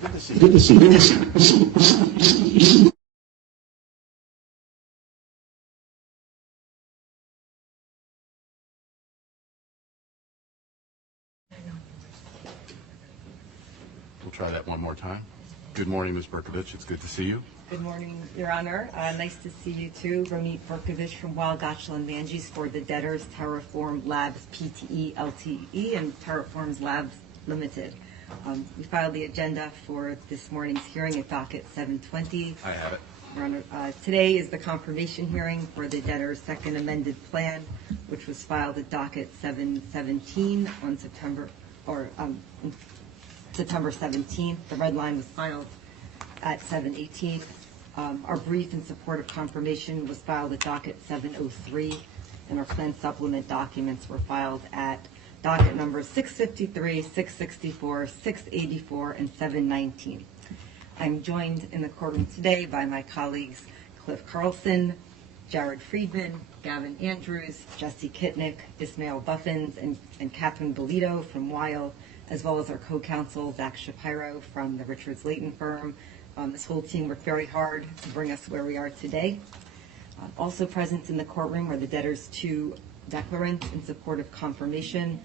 Good to see you. Good to see you. Good to see you. We'll try that one more time. Good morning, Ms. Berkovich. It's good to see you. Good morning, Your Honor. Nice to see you too. Ramit Berkovich from Weil, Gotshal and Manges for the debtors, Terraform Labs Pte. Ltd. and Terraforms Labs Limited. We filed the agenda for this morning's hearing at docket 720. I have it. Your Honor, today is the confirmation hearing for the debtor's second amended plan, which was filed at docket 717 on September 17th. The red line was filed at 718. Our brief in support of confirmation was filed at docket 703, and our plan supplement documents were filed at docket numbers 653, 664, 684, and 719. I'm joined in the courtroom today by my colleagues Cliff Carlson, Jared Friedman, Gavin Andrews, Jesse Kitnick, Ismail Buffins, and Catherine Bolito from Weil, as well as our co-counsel Zach Shapiro from the Richards-Layton firm. This whole team worked very hard to bring us where we are today. Also present in the courtroom are the debtor's two declarants in support of confirmation,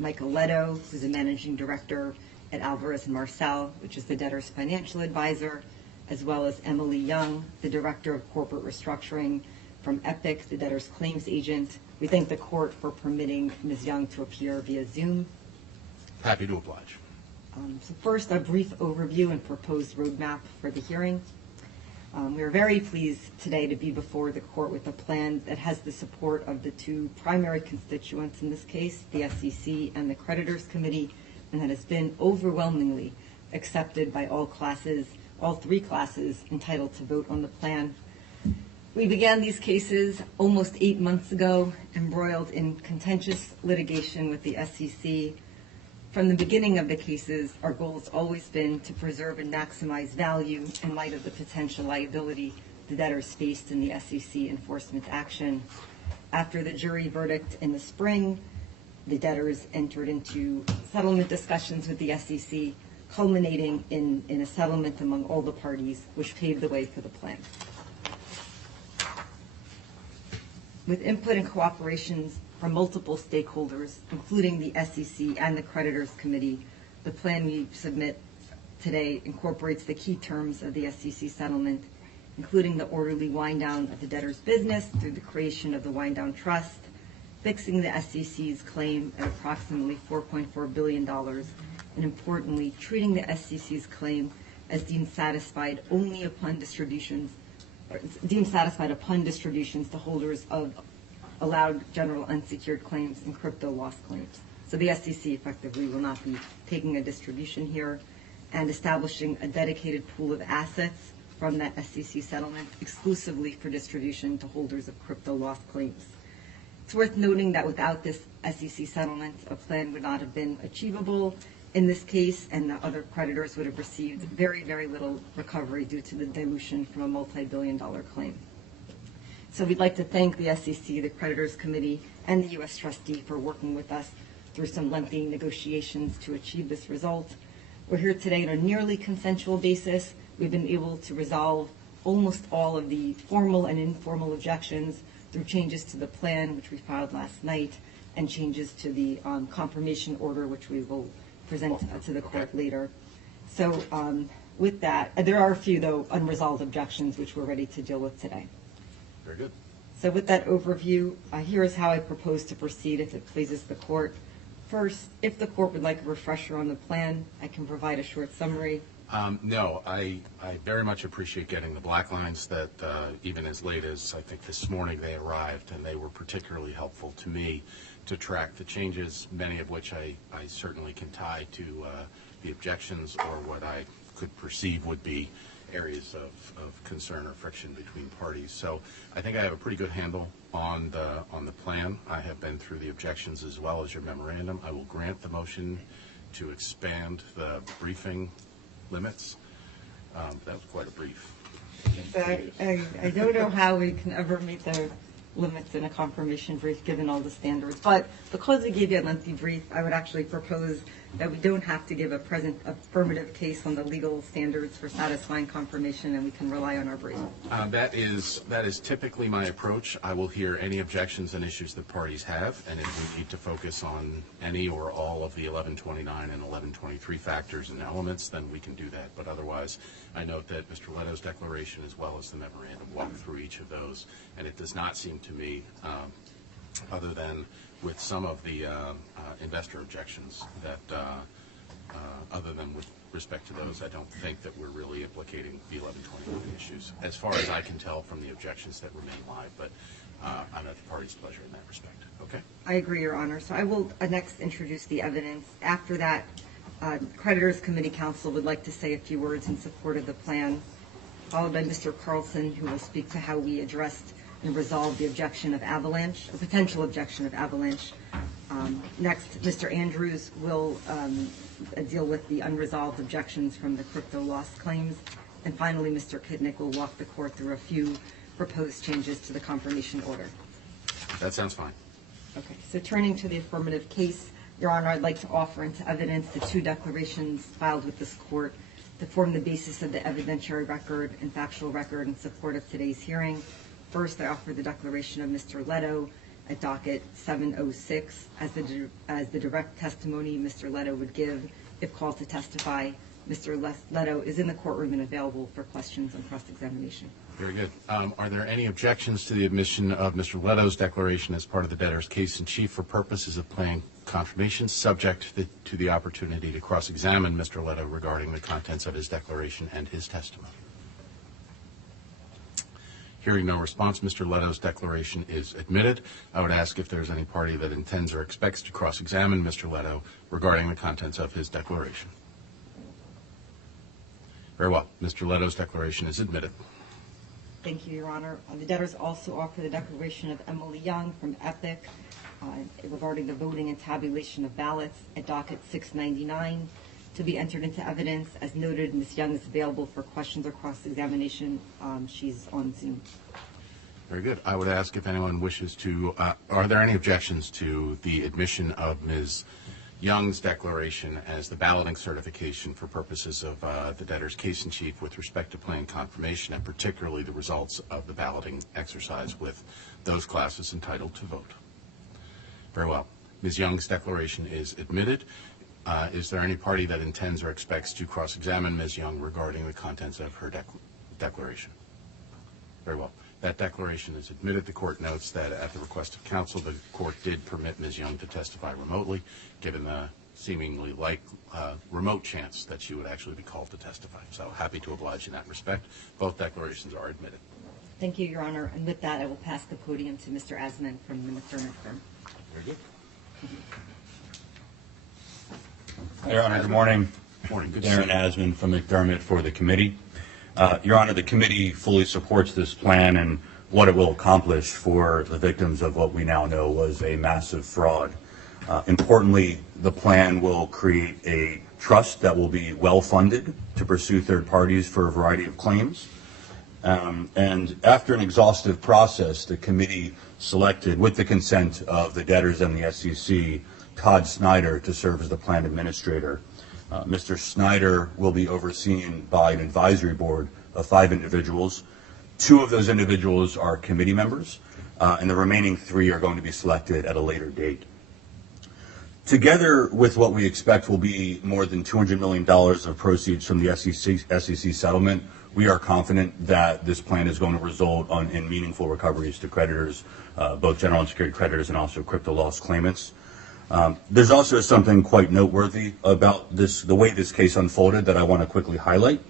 Michael Leto, who's a managing director at Alvarez & Marcel, which is the debtor's financial advisor, as well as Emily Young, the director of corporate restructuring from Epic, the debtor's claims agent. We thank the court for permitting Ms. Young to appear via Zoom. Happy to oblige. So first, a brief overview and proposed roadmap for the hearing. We are very pleased today to be before the court with a plan that has the support of the two primary constituents in this case, the SEC and the Creditors Committee, and that has been overwhelmingly accepted by all three classes entitled to vote on the plan. We began these cases almost 8 months ago, embroiled in contentious litigation with the SEC. From the beginning of the cases, our goal has always been to preserve and maximize value in light of the potential liability the debtors faced in the SEC enforcement action. After the jury verdict in the spring, the debtors entered into settlement discussions with the SEC, culminating in a settlement among all the parties, which paved the way for the plan. With input and cooperation from multiple stakeholders, including the SEC and the Creditors Committee, the plan we submit today incorporates the key terms of the SEC settlement, including the orderly wind-down of the debtor's business through the creation of the wind-down trust, fixing the SEC's claim at approximately $4.4 billion, and importantly, treating the SEC's claim as deemed satisfied upon distributions to holders of allowed general unsecured claims and crypto loss claims. So the SEC effectively will not be taking a distribution here, and establishing a dedicated pool of assets from that SEC settlement exclusively for distribution to holders of crypto loss claims. It's worth noting that without this SEC settlement, a plan would not have been achievable in this case, and the other creditors would have received very, very little recovery due to the dilution from a multi-billion-dollar claim. So we'd like to thank the SEC, the Creditors Committee, and the U.S. trustee for working with us through some lengthy negotiations to achieve this result. We're here today on a nearly consensual basis. We've been able to resolve almost all of the formal and informal objections through changes to the plan, which we filed last night, and changes to the confirmation order, which we will present to the court later. So with that, there are a few, though, unresolved objections, which we're ready to deal with today. Very good. So with that overview, here is how I propose to proceed if it pleases the court. First, if the court would like a refresher on the plan, I can provide a short summary. No, I very much appreciate getting the black lines that even as late as I think this morning they arrived, and they were particularly helpful to me to track the changes, many of which I certainly can tie to the objections or what I could perceive would be areas of concern or friction between parties. So I think I have a pretty good handle on the plan. I have been through the objections as well as your memorandum. I will grant the motion to expand the briefing limits. That was quite a brief. I don't know how we can ever meet the limits in a confirmation brief given all the standards, but because we gave you a lengthy brief, I would actually propose that we don't have to give a present affirmative case on the legal standards for satisfying confirmation, and we can rely on our brief? That is typically my approach. I will hear any objections and issues that parties have, and if we need to focus on any or all of the 1129 and 1123 factors and elements, then we can do that. But otherwise, I note that Mr. Leto's declaration as well as the memorandum walk through each of those, and it does not seem to me, other than with some of the investor objections, that other than with respect to those, I don't think that we're really implicating the 1129 issues, as far as I can tell from the objections that remain live. But I'm at the party's pleasure in that respect. Okay? I agree, Your Honor. So I will next introduce the evidence. After that, Creditors Committee Counsel would like to say a few words in support of the plan, followed by Mr. Carlson, who will speak to how we addressed and resolved the objection of Avalanche, or potential objection of Avalanche. Next, Mr. Andrews will deal with the unresolved objections from the crypto loss claims. And finally, Mr. Kidnick will walk the court through a few proposed changes to the confirmation order. That sounds fine. Okay, so turning to the affirmative case, Your Honor, I'd like to offer into evidence the two declarations filed with this court to form the basis of the evidentiary record and factual record in support of today's hearing. First, I offer the declaration of Mr. Leto at docket 706 as the direct testimony Mr. Leto would give if called to testify. Mr. Leto is in the courtroom and available for questions on cross-examination. Very good. Are there any objections to the admission of Mr. Leto's declaration as part of the debtor's case in chief for purposes of planning confirmation, subject to the opportunity to cross-examine Mr. Leto regarding the contents of his declaration and his testimony? Hearing no response, Mr. Leto's declaration is admitted. I would ask if there's any party that intends or expects to cross-examine Mr. Leto regarding the contents of his declaration. Very well. Mr. Leto's declaration is admitted. Thank you, Your Honor. The debtors also offer the declaration of Emily Young from Epic regarding the voting and tabulation of ballots at docket 699 to be entered into evidence. As noted, Ms. Young is available for questions or cross-examination. She's on Zoom. Very good. I would ask if anyone wishes to, are there any objections to the admission of Ms. Young's declaration as the balloting certification for purposes of the debtor's case in chief with respect to plan confirmation, and particularly the results of the balloting exercise with those classes entitled to vote? Very well. Ms. Young's declaration is admitted. Is there any party that intends or expects to cross-examine Ms. Young regarding the contents of her declaration? Very well. That declaration is admitted. The court notes that at the request of counsel, the court did permit Ms. Young to testify remotely, given the seemingly remote chance that she would actually be called to testify. So happy to oblige in that respect. Both declarations are admitted. Thank you, Your Honor. And with that, I will pass the podium to Mr. Asman from the McDermott firm. Very good. Your Honor, good morning. Good morning. Good to see Darren you. Asman from McDermott for the committee. Your Honor, the committee fully supports this plan and what it will accomplish for the victims of what we now know was a massive fraud. Importantly, the plan will create a trust that will be well-funded to pursue third parties for a variety of claims. And after an exhaustive process, the committee selected, with the consent of the debtors and the SEC, Todd Snyder to serve as the plan administrator. Mr. Snyder will be overseen by an advisory board of 5 individuals. 2 of those individuals are committee members, and the remaining 3 are going to be selected at a later date. Together with what we expect will be more than $200 million of proceeds from the SEC settlement, we are confident that this plan is going to result in meaningful recoveries to creditors, both general unsecured creditors and also crypto loss claimants. There's also something quite noteworthy about the way this case unfolded that I want to quickly highlight.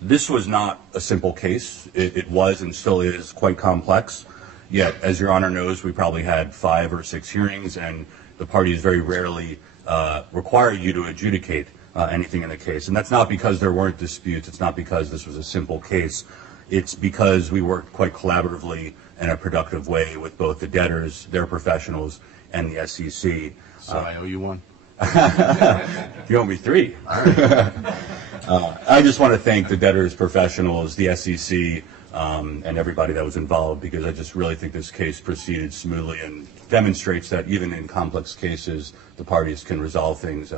This was not a simple case. It was and still is quite complex. Yet, as Your Honor knows, we probably had 5 or 6 hearings, and the parties very rarely require you to adjudicate anything in the case. And that's not because there weren't disputes. It's not because this was a simple case. It's because we worked quite collaboratively in a productive way with both the debtors, their professionals, and the SEC. So I owe you one? You owe me 3. I just want to thank the debtors, professionals, the SEC, and everybody that was involved, because I just really think this case proceeded smoothly and demonstrates that even in complex cases, the parties can resolve things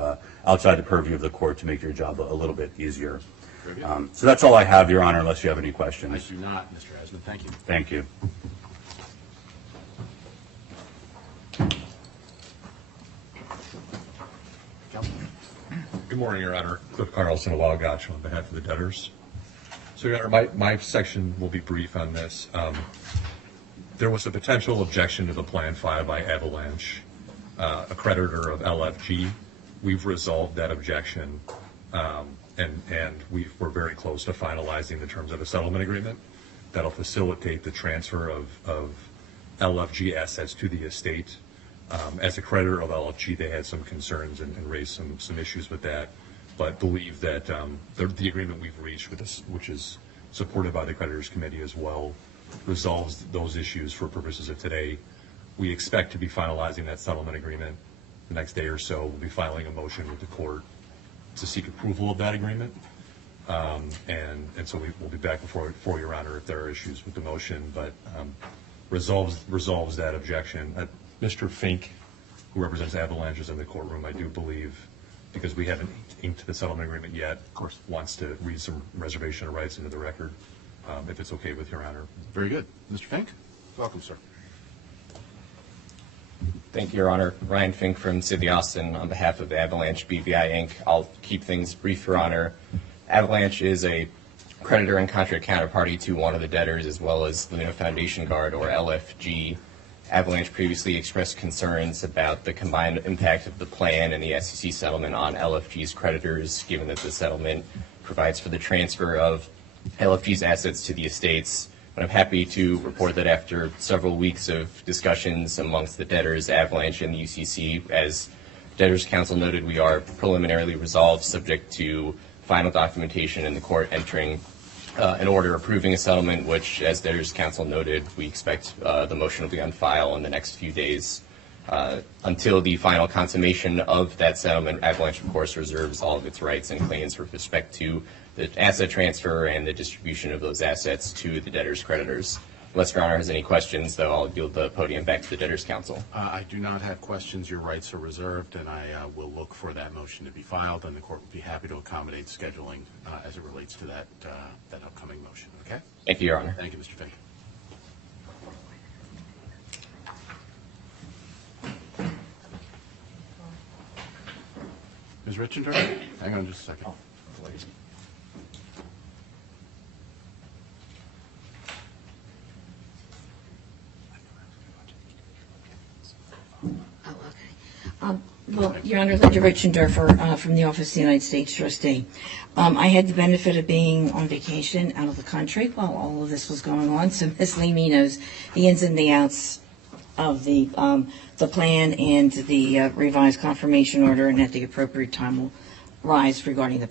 outside the purview of the court to make your job a little bit easier. So that's all I have, Your Honor, unless you have any questions. I do not, Mr. Asman. Thank you. Thank you. Good morning, Your Honor. Cliff Carlson of LUNCDash on behalf of the debtors. So, Your Honor, my section will be brief on this. There was a potential objection to the plan filed by Avalanche, a creditor of LFG. We've resolved that objection, and we're very close to finalizing the terms of a settlement agreement that'll facilitate the transfer of LFG assets to the estate. As a creditor of LFG, they had some concerns and raised some issues with that, but believe that the agreement we've reached with this, which is supported by the creditors committee as well, resolves those issues for purposes of today. We expect to be finalizing that settlement agreement the next day or so. We'll be filing a motion with the court to seek approval of that agreement, and so we'll be back before Your Honor if there are issues with the motion, but resolves that objection. Mr. Fink, who represents Avalanche, is in the courtroom, I do believe, because we haven't inked the settlement agreement yet. Of course, wants to read some reservation of rights into the record, if it's okay with Your Honor. Very good. Mr. Fink? Welcome, sir. Thank you, Your Honor. Ryan Fink from Sidney Austin on behalf of Avalanche BVI Inc. I'll keep things brief, Your Honor. Avalanche is a creditor and contract counterparty to one of the debtors, as well as Luna Foundation Guard, or LFG. Avalanche previously expressed concerns about the combined impact of the plan and the SEC settlement on LFG's creditors, given that the settlement provides for the transfer of LFG's assets to the estates. But I'm happy to report that after several weeks of discussions amongst the debtors, Avalanche, and the UCC, as Debtors Counsel noted, we are preliminarily resolved, subject to final documentation and the court entering an order approving a settlement, which, as Debtors Counsel noted, we expect the motion will be on file in the next few days. Until the final consummation of that settlement, Avalanche, of course, reserves all of its rights and claims with respect to the asset transfer and the distribution of those assets to the debtors' creditors. Unless Your Honor has any questions, though, I'll yield the podium back to the Debtors Counsel. I do not have questions. Your rights are reserved, and I will look for that motion to be filed, and the court will be happy to accommodate scheduling as it relates to that upcoming motion. Okay? Thank you, Your Honor. Thank you, Mr. Fink. Ms. Richinder? Hang on just a second. Well, Your Honor, Linda Richinder from the Office of the United States Trustee. I had the benefit of being on vacation out of the country while all of this was going on, so Ms. Leamy knows the ins and the outs of the plan and the revised confirmation order, and at the appropriate time will rise regarding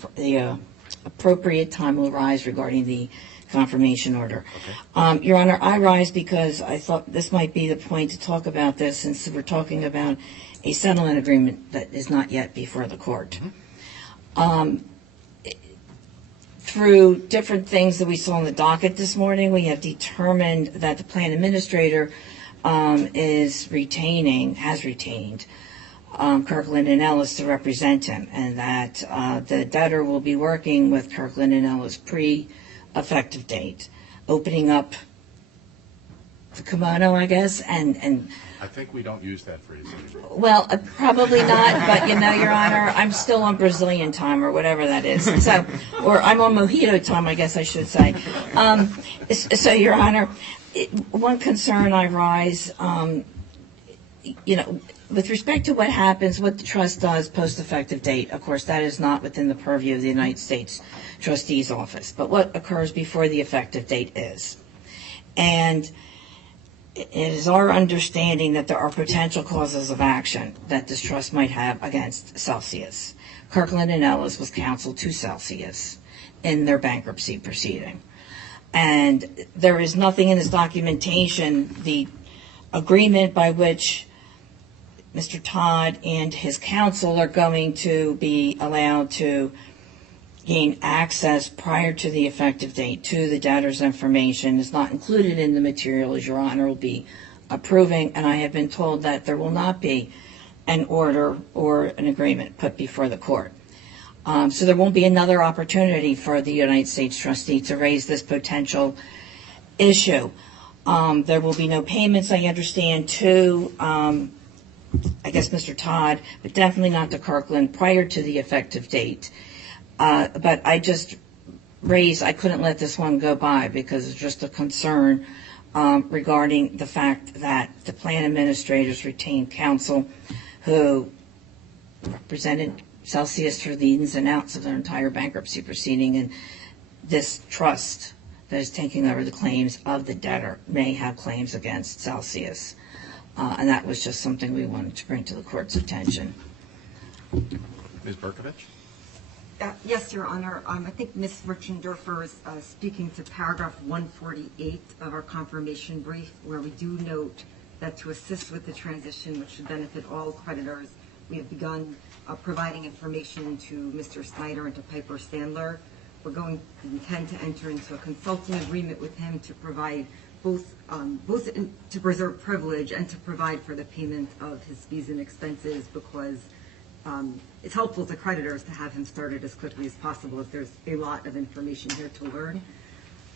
the confirmation order. Okay. Your Honor, I rise because I thought this might be the point to talk about this, since we're talking about a settlement agreement that is not yet before the court. Through different things that we saw in the docket this morning, we have determined that the plan administrator has retained Kirkland & Ellis to represent him, and that the debtor will be working with Kirkland & Ellis pre-effective date, opening up the kimono, I guess, and I think we don't use that phrase anymore. well, probably not, but Your Honor, I'm still on Brazilian time or whatever that is. So, or I'm on mojito time, I guess I should say. So, Your Honor, one concern I rise, with respect to what happens, what the trust does post-effective date, of course, that is not within the purview of the United States Trustee's Office, but what occurs before the effective date is. And it is our understanding that there are potential causes of action that this trust might have against Celsius. Kirkland & Ellis was counsel to Celsius in their bankruptcy proceeding. And there is nothing in this documentation, the agreement by which Mr. Todd and his counsel are going to be allowed to gain access prior to the effective date to the debtor's information is not included in the materials Your Honor will be approving, and I have been told that there will not be an order or an agreement put before the court. So there won't be another opportunity for the United States trustee to raise this potential issue. There will be no payments, I understand, to, I guess, Mr. Todd, but definitely not to Kirkland prior to the effective date. But I couldn't let this one go by because it's just a concern regarding the fact that the plan administrators retained counsel who represented Celsius through the ins and outs of their entire bankruptcy proceeding, and this trust that is taking over the claims of the debtor may have claims against Celsius. And that was just something we wanted to bring to the court's attention. Ms. Berkovich? Yes, Your Honor. I think Ms. Richendorfer is speaking to paragraph 148 of our confirmation brief, where we do note that to assist with the transition, which should benefit all creditors, we have begun providing information to Mr. Snyder and to Piper Sandler. We intend to enter into a consulting agreement with him to provide both to preserve privilege and to provide for the payment of his fees and expenses, because it's helpful to creditors to have him started as quickly as possible if there's a lot of information here to learn.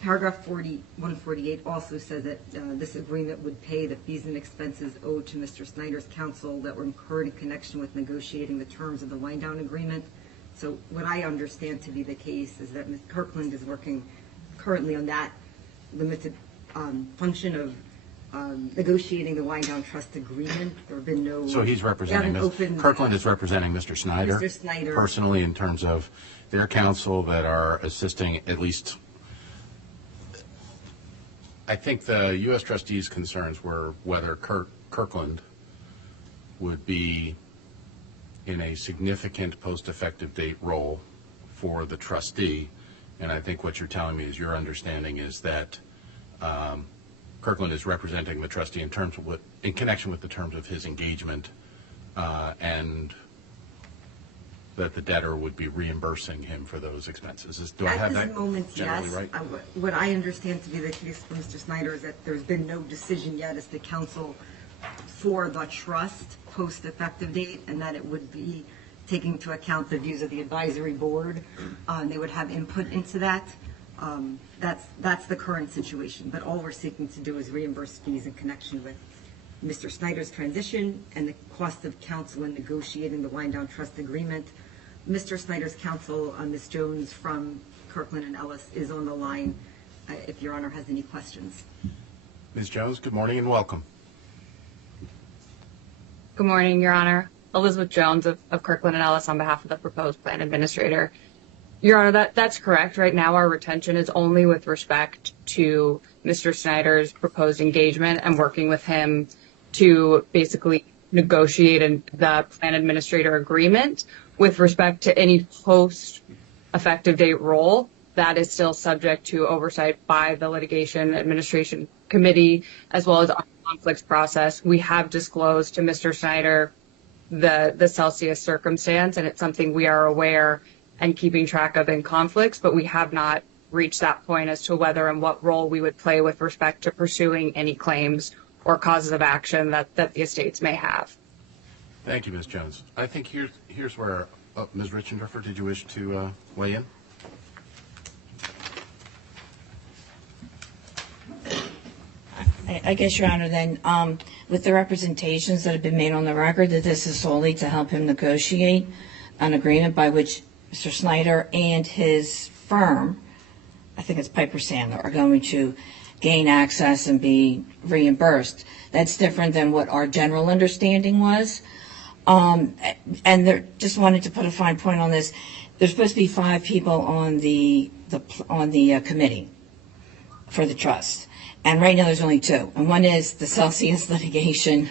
Paragraph 148 also says that this agreement would pay the fees and expenses owed to Mr. Snyder's counsel that were incurred in connection with negotiating the terms of the wind-down agreement. So what I understand to be the case is that Ms. Kirkland is working currently on that limited function of negotiating the wind-down trust agreement. There have been no... So he's representing, Kirkland is representing Mr. Snyder? Mr. Snyder. Personally, in terms of their counsel that are assisting, at least... I think the U.S. trustees' concerns were whether Kirkland would be in a significant post-effective date role for the trustee, and I think what you're telling me is your understanding is that Kirkland is representing the trustee in connection with the terms of his engagement, and that the debtor would be reimbursing him for those expenses. Do I have that generally right? What I understand to be the case for Mr. Snyder is that there's been no decision yet as to counsel for the trust post-effective date, and that it would be taking into account the views of the advisory board. They would have input into that. That's the current situation. But all we're seeking to do is reimburse fees in connection with Mr. Snyder's transition and the cost of counsel in negotiating the wind-down trust agreement. Mr. Snyder's counsel, Ms. Jones from Kirkland and Ellis, is on the line if Your Honor has any questions. Ms. Jones, good morning and welcome. Good morning, Your Honor. Elizabeth Jones of Kirkland and Ellis on behalf of the proposed plan administrator. Your Honor, that's correct. Right now our retention is only with respect to Mr. Snyder's proposed engagement and working with him to basically negotiate the plan administrator agreement. With respect to any post-effective date role, that is still subject to oversight by the litigation administration committee, as well as our conflicts process. We have disclosed to Mr. Snyder the Celsius circumstance, and it's something we are aware and keeping track of in conflicts, but we have not reached that point as to whether and what role we would play with respect to pursuing any claims or causes of action that the estates may have. Thank you, Ms. Jones. I think here's where, Ms. Richendorfer, did you wish to weigh in? I guess, Your Honor, then, with the representations that have been made on the record, that this is solely to help him negotiate an agreement by which Mr. Snyder and his firm, I think it's Piper Sandler, are going to gain access and be reimbursed. That's different than what our general understanding was. And just wanted to put a fine point on this. There's supposed to be 5 people on the committee for the trust. And right now there's only 2. And one is the Celsius litigation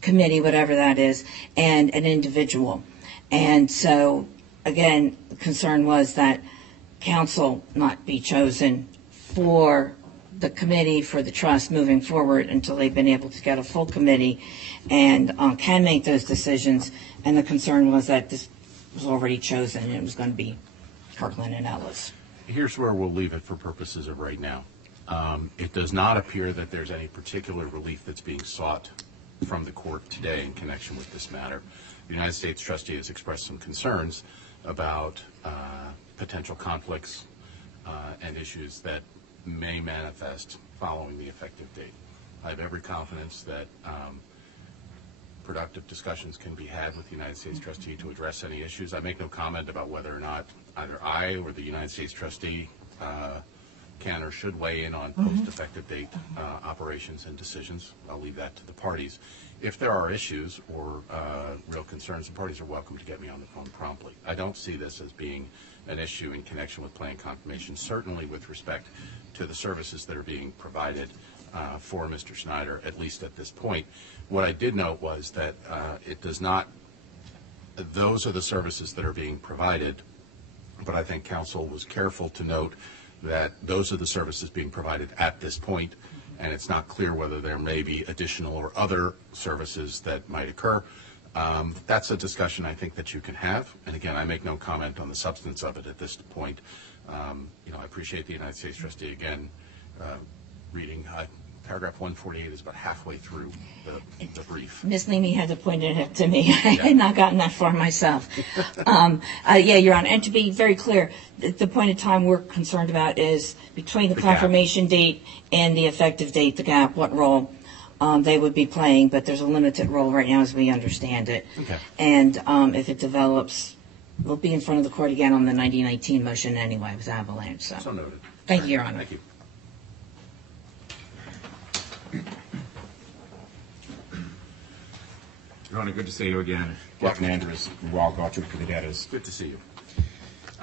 committee, whatever that is, and an individual. And so, again, the concern was that counsel not be chosen for the committee for the trust moving forward until they've been able to get a full committee and can make those decisions. And the concern was that this was already chosen and it was going to be Kirkland and Ellis. Here's where we'll leave it for purposes of right now. It does not appear that there's any particular relief that's being sought from the court today in connection with this matter. The United States trustee has expressed some concerns about potential conflicts and issues that may manifest following the effective date. I have every confidence that productive discussions can be had with the United States trustee to address any issues. I make no comment about whether or not either I or the United States trustee can or should weigh in on post-effective date operations and decisions. I'll leave that to the parties. If there are issues or real concerns, the parties are welcome to get me on the phone promptly. I don't see this as being an issue in connection with plan confirmation, certainly with respect to the services that are being provided for Mr. Snyder, at least at this point. What I did note was that it does not, those are the services that are being provided, but I think counsel was careful to note that those are the services being provided at this point, and it's not clear whether there may be additional or other services that might occur. That's a discussion I think that you can have, and again, I make no comment on the substance of it at this point. I appreciate the United States trustee again reading. Paragraph 148 is about halfway through the brief. Ms. Leamy had to point it out to me. I had not gotten that far myself. Your Honor, and to be very clear, the point of time we're concerned about is between the confirmation date and the effective date, the gap, what role they would be playing, but there's a limited role right now as we understand it. Okay. And if it develops, we'll be in front of the court again on the 1919 motion anyway with Avalanche. So noted. Thank you, Your Honor. Thank you. Your Honor, good to see you again. Captain Andrews, Wild Gotcha for the debtors. Good to see you.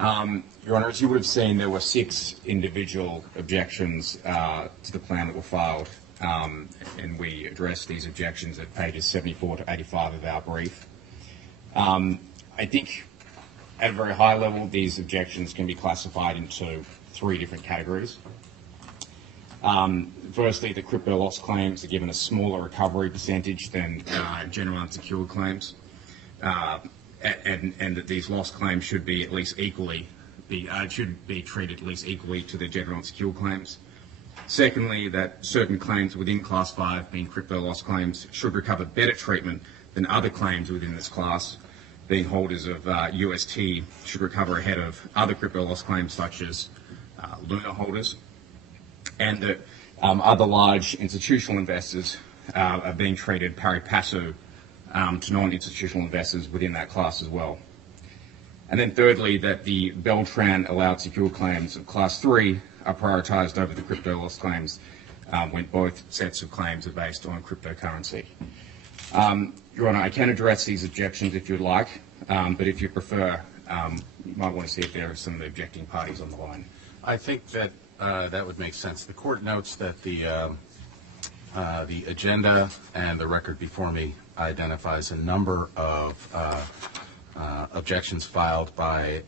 Your Honor, as you would have seen, there were 6 individual objections to the plan that were filed, and we addressed these objections at pages 74 to 85 of our brief. I think at a very high level, these objections can be classified into 3 different categories. Firstly, the crypto loss claims are given a smaller recovery percentage than general unsecured claims, and that these loss claims should be at least equally should be treated at least equally to the general unsecured claims. Secondly, that certain claims within Class 5, being crypto loss claims, should recover better treatment than other claims within this class, being holders of UST should recover ahead of other crypto loss claims such as Luna holders, and that other large institutional investors are being treated pari passu to non-institutional investors within that class as well. And then thirdly, that the Beltran allowed secured claims of Class 3 are prioritised over the crypto loss claims when both sets of claims are based on cryptocurrency. Your Honour, I can address these objections if you'd like, but if you prefer, you might want to see if there are some of the objecting parties on the line. I think that that would make sense. The court notes that the agenda and the record before me identifies a number of objections filed by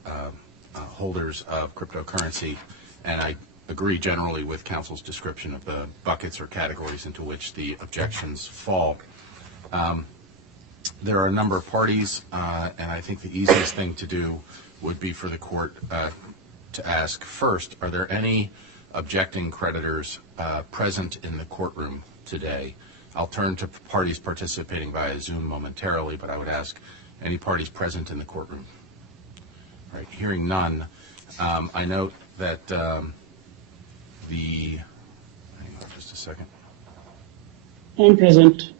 holders of cryptocurrency, and I agree generally with counsel's description of the buckets or categories into which the objections fall. There are a number of parties, and I think the easiest thing to do would be for the court to ask first, are there any objecting creditors present in the courtroom today? I'll turn to parties participating via Zoom momentarily, but I would ask any parties present in the courtroom. All right, hearing none, I note that hang on just a second. I'm present.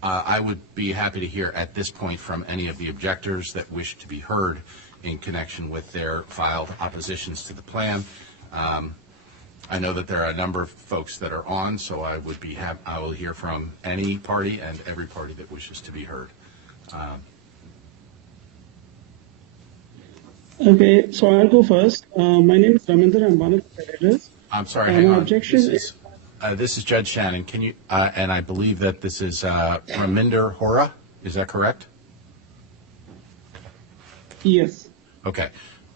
I would be happy to hear at this point from any of the objectors that wish to be heard in connection with their filed oppositions to the plan. I know that there are a number of folks that are on, so I will hear from any party and every party that wishes to be heard. Okay, so I'll go first. My name is Raminder. I'm one of the creditors. I'm sorry, hang on. Objection This is Judge Shannon. Can you, and I believe that this is Raminder Hora, is that correct? Yes. Okay.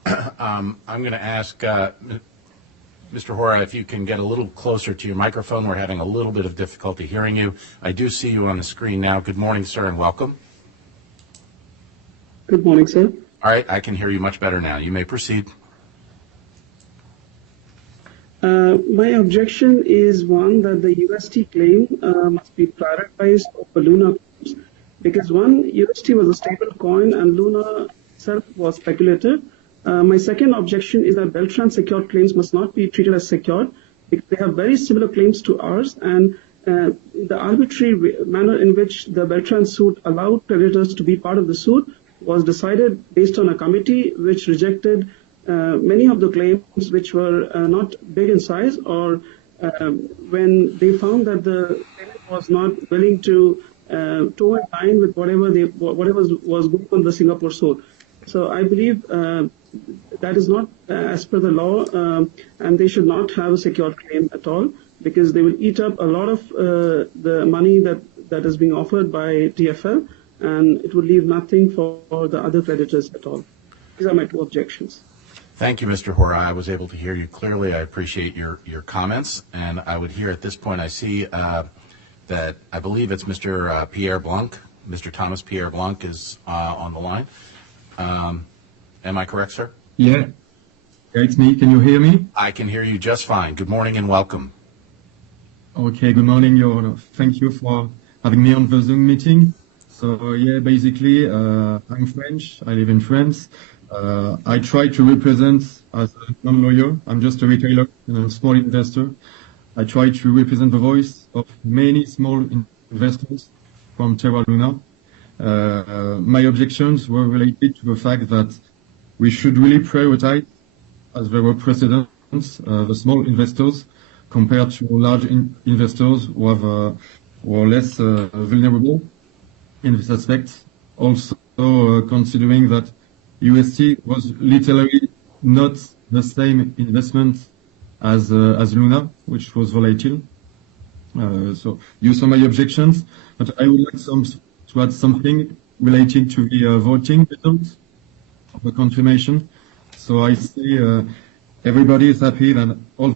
I'm going to ask Mr. Hora if you can get a little closer to your microphone. We're having a little bit of difficulty hearing you. I do see you on the screen now. Good morning, sir, and welcome. Good morning, sir. All right, I can hear you much better now. You may proceed. My objection is one that the UST claim must be prioritized over Luna claims because one, UST was a stable coin and Luna itself was speculative. My second objection is that Beltran secured claims must not be treated as secured because they have very similar claims to ours, and the arbitrary manner in which the Beltran suit allowed creditors to be part of the suit was decided based on a committee which rejected many of the claims which were not big in size, or when they found that the tenant was not willing to toe in line with whatever was going on the Singapore suit. So I believe that is not as per the law, and they should not have a secured claim at all because they will eat up a lot of the money that is being offered by TFL, and it will leave nothing for the other creditors at all. These are my two objections. Thank you, Mr. Hora. I was able to hear you clearly. I appreciate your comments. And I would hear at this point, I see that I believe it's Mr. Pierre Blanc. Mr. Thomas Pierre Blanc is on the line. Am I correct, sir? Yeah, it's me. Can you hear me? I can hear you just fine. Good morning and welcome. Okay, good morning, Your Honor. Thank you for having me on the Zoom meeting. So, yeah, basically, I'm French. I live in France. I try to represent as a non-lawyer. I'm just a retailer and a small investor. I try to represent the voice of many small investors from Terra Luna. My objections were related to the fact that we should really prioritize, as there were precedents, the small investors compared to large investors who are less vulnerable in this aspect. Also, considering that UST was literally not the same investment as Luna, which was volatile. So you saw my objections, but I would like to add something relating to the voting results of the confirmation. So I see everybody is happy that all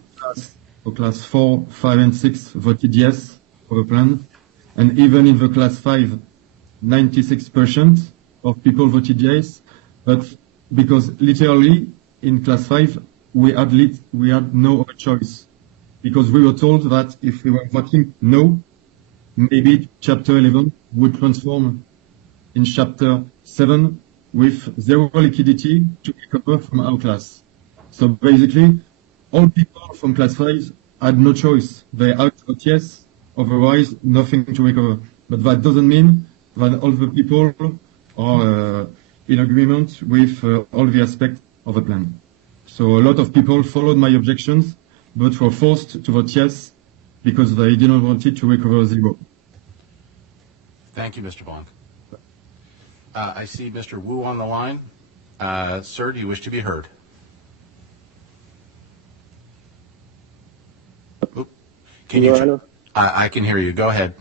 class 4, 5, and 6 voted yes for the plan, and even in the class 5, 96% of people voted yes. But because literally in class 5, we had no other choice, because we were told that if we were voting no, maybe chapter 11 would transform in chapter 7 with zero liquidity to recover from our class. So basically, all people from class 5 had no choice. They had to vote yes, otherwise nothing to recover. But that doesn't mean that all the people are in agreement with all the aspects of the plan. So a lot of people followed my objections, but were forced to vote yes because they didn't want it to recover zero. Thank you, Mr. Blanc. I see Mr. Wu on the line. Sir, do you wish to be heard? Oop. Can Your Honor? I can hear you. Go ahead.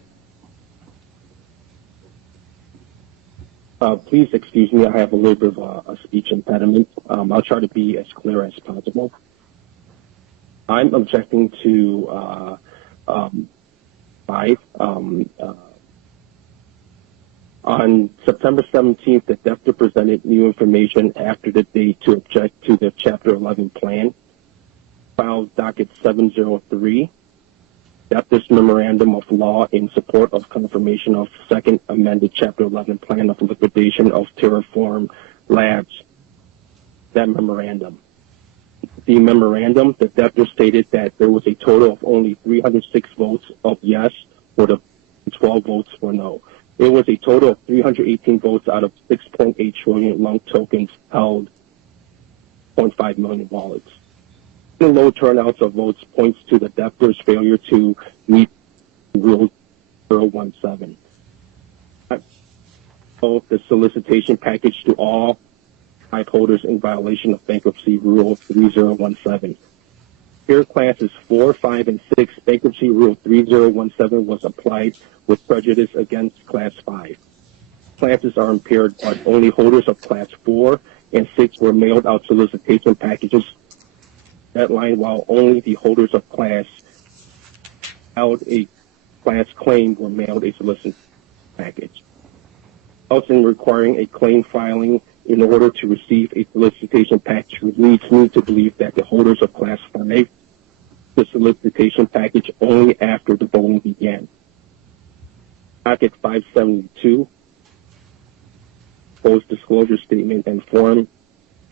Please excuse me. I have a little bit of a speech impediment. I'll try to be as clear as possible. I'm objecting to 5. On September 17th, the debtor presented new information after the date to object to the Chapter 11 plan. Filed docket 703. Debtor's memorandum of law in support of confirmation of second amended Chapter 11 plan of liquidation of Terraform Labs. That memorandum. The memorandum, the debtor stated that there was a total of only 306 votes of yes, or the 12 votes for no. It was a total of 318 votes out of 6.8 trillion LUNC tokens held, 0.5 million wallets. The low turnouts of votes points to the debtor's failure to meet Rule 017. The solicitation package to all type holders in violation of Bankruptcy Rule 3017. Here, classes 4, 5, and 6, Bankruptcy Rule 3017 was applied with prejudice against Class 5. Classes are impaired, but only holders of Class 4 and 6 were mailed out solicitation packages deadline, while only the holders of Class held a class claim were mailed a solicitation package. Also, in requiring a claim filing in order to receive a solicitation package leads me to believe that the holders of Class 5 the solicitation package only after the voting began. Docket 572, proposed disclosure statement and form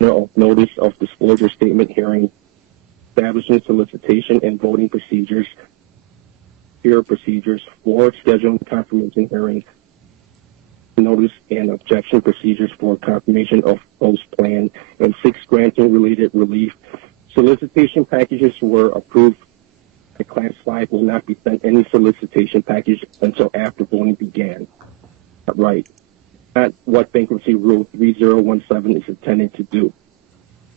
of notice of disclosure statement hearing, establishing solicitation and voting procedures, peer procedures for scheduling confirmation hearing, notice and objection procedures for confirmation of proposed plan, and 6 granting related relief. Solicitation packages were approved. The Class 5 will not be sent any solicitation package until after voting began. Right. Not what Bankruptcy Rule 3017 is intended to do.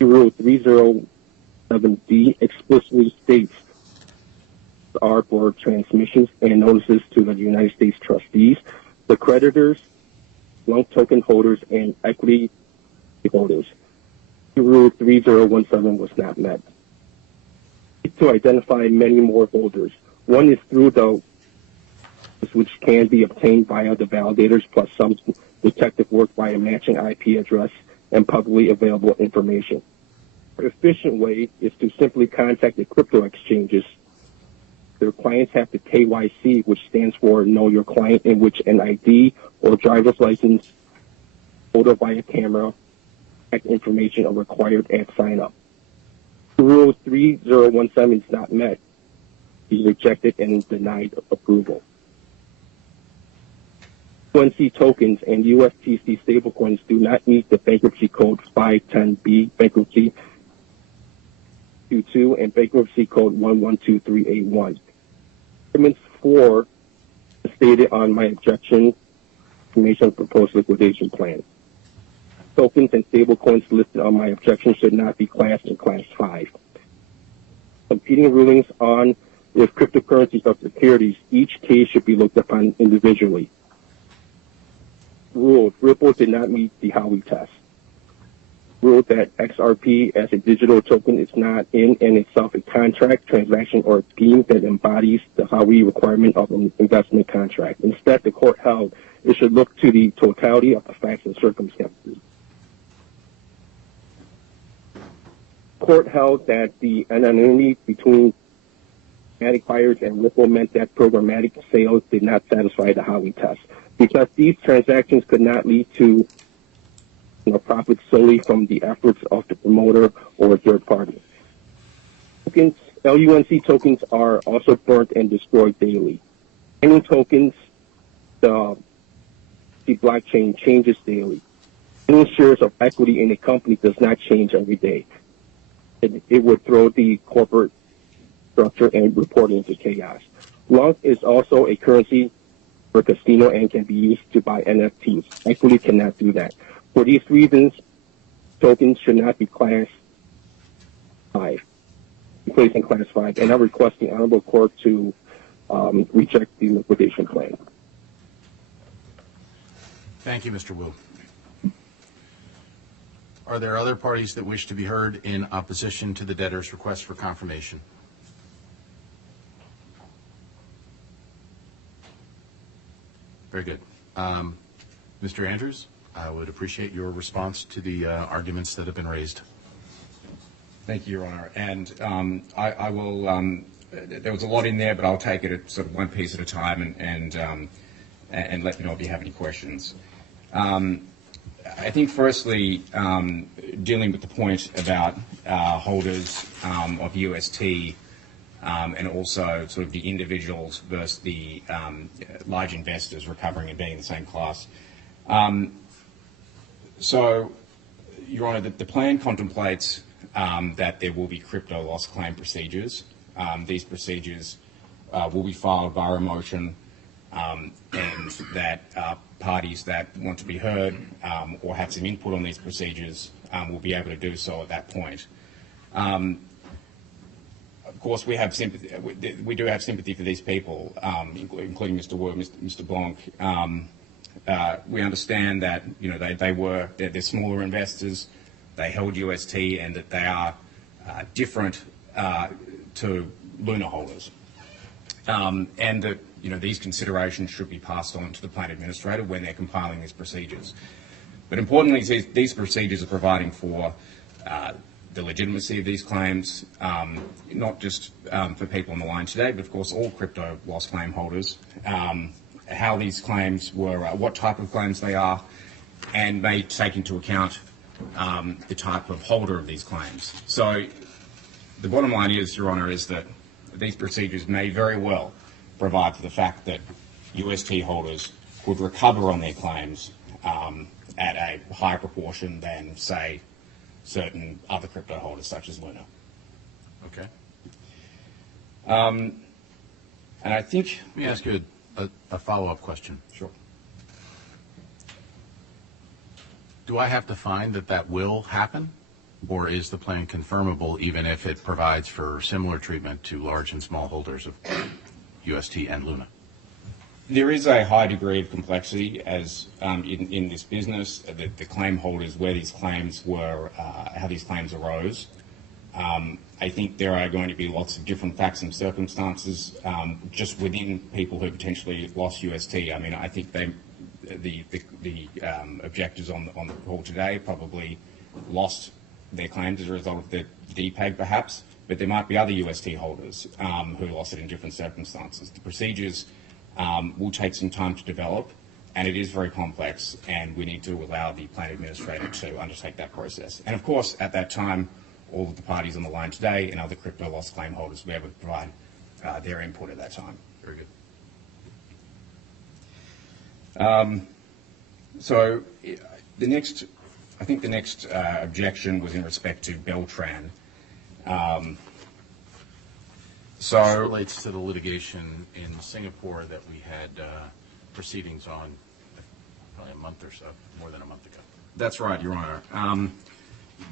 Rule 307D explicitly states are for transmissions and notices to the United States trustees, the creditors, LUNC token holders, and equity holders. Rule 3017 was not met. To identify many more holders. One is through the which can be obtained via the validators plus some detective work by a matching IP address and publicly available information. An efficient way is to simply contact the crypto exchanges. Their clients have the KYC, which stands for Know Your Client, in which an ID or driver's license, photo via camera, information are required at sign up. Rule 3017 is not met. Is rejected and denied approval. LUNC tokens and USTC stablecoins do not meet the Bankruptcy Code 510B, Bankruptcy 22, and Bankruptcy Code 112381. Amendments 4 stated on my objection information proposed liquidation plan. Tokens and stablecoins listed on my objection should not be classed in Class 5. Competing rulings on if cryptocurrencies are securities, each case should be looked upon individually. Ruled, Ripple did not meet the Howey test. Ruled that XRP as a digital token is not in and itself a contract, transaction, or a scheme that embodies the Howey requirement of an investment contract. Instead, the court held it should look to the totality of the facts and circumstances. Court held that the anonymity between programmatic buyers and Ripple meant that programmatic sales did not satisfy the Howey test. Because these transactions could not lead to profits solely from the efforts of the promoter or a third party. Tokens, LUNC tokens are also burnt and destroyed daily. Any tokens, the blockchain changes daily. Any shares of equity in a company does not change every day. It would throw the corporate structure and reporting into chaos. LUNC is also a currency for casino and can be used to buy NFTs. Equity cannot do that. For these reasons, tokens should not be Class 5, placed in Class 5, and I request the Honorable Court to reject the liquidation plan. Thank you, Mr. Wu. Are there other parties that wish to be heard in opposition to the debtor's request for confirmation? Very good. Mr. Andrews, I would appreciate your response to the arguments that have been raised. Thank you, Your Honor. And I will, there was a lot in there, but I'll take it at sort of one piece at a time and let me know if you have any questions. I think firstly, dealing with the point about holders of UST and also sort of the individuals versus the large investors recovering and being in the same class. So, Your Honor, the plan contemplates that there will be crypto loss claim procedures. These procedures will be filed via a motion and that parties that want to be heard or have some input on these procedures will be able to do so at that point. Of course, we have sympathy. We do have sympathy for these people, including Mr. Wu, Mr. Blanc. We understand that they're smaller investors. They held UST, and that they are different to Luna holders, and that these considerations should be passed on to the plan administrator when they're compiling these procedures. But importantly, these procedures are providing for the legitimacy of these claims, not just for people on the line today, but of course all crypto loss claim holders, how these claims were, what type of claims they are, and may take into account the type of holder of these claims. So the bottom line is, Your Honour, is that these procedures may very well provide for the fact that UST holders would recover on their claims at a higher proportion than, say, certain other crypto holders, such as Luna. Okay. And I think... Let me ask you a follow-up question. Sure. Do I have to find that that will happen? Or is the plan confirmable even if it provides for similar treatment to large and small holders of UST and Luna? There is a high degree of complexity as in this business, the claim holders, where these claims were, how these claims arose. I think there are going to be lots of different facts and circumstances just within people who potentially lost UST. I mean, I think the objectors on the call today probably lost their claims as a result of the DPEG perhaps, but there might be other UST holders who lost it in different circumstances. The procedures will take some time to develop, and it is very complex, and we need to allow the plan administrator to undertake that process. And of course, at that time, all of the parties on the line today and other crypto loss claim holders will be able to provide their input at that time. Very good. So I think the next objection was in respect to Beltran. This relates to the litigation in Singapore that we had proceedings on probably a month or so, more than a month ago. That's right, Your Honour.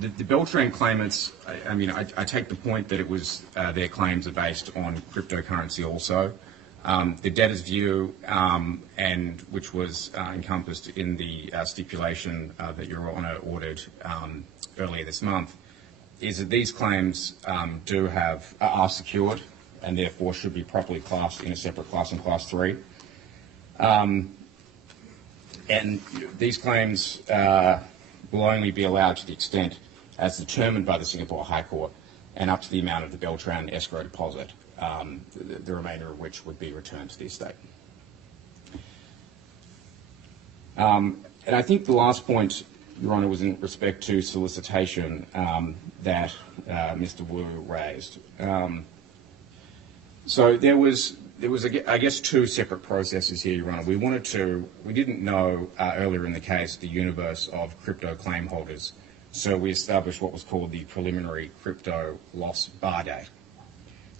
The Beltran claimants, I take the point that it was their claims are based on cryptocurrency also. The debtor's view, and which was encompassed in the stipulation that Your Honour ordered earlier this month, is that these claims are secured and therefore should be properly classed in a separate class in Class 3. And these claims will only be allowed to the extent as determined by the Singapore High Court and up to the amount of the Beltran escrow deposit, the remainder of which would be returned to the estate. And I think the last point, Your Honour, was in respect to solicitation that Mr. Wu raised. So there was, I guess, two separate processes here, Your Honour. We didn't know earlier in the case the universe of crypto claim holders, so we established what was called the preliminary crypto loss bar date.